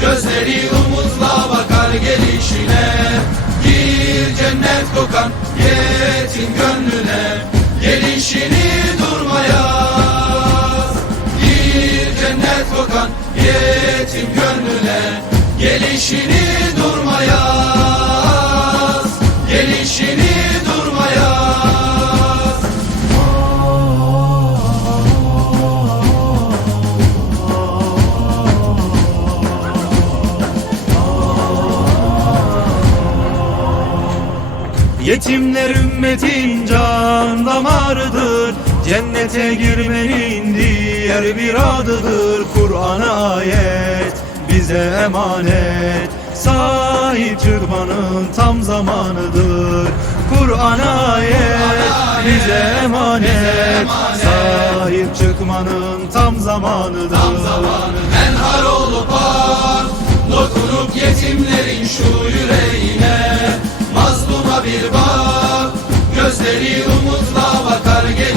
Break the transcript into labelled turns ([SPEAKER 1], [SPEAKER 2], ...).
[SPEAKER 1] Gözleri umutla bakar gelişine. Gir cennet kokan yetim gönlüne
[SPEAKER 2] Yetimler ümmetin can damarıdır. Cennete girmenin diğer bir adıdır. Kur'an ayet bize emanet. Sahip çıkmanın tam zamanıdır. Kur'an ayet bize emanet. Sahip çıkmanın tam zamanıdır.
[SPEAKER 1] Enhar olup ak Dokunup yetimlerin şu yüreğine Gözleri umutla bakar gelişine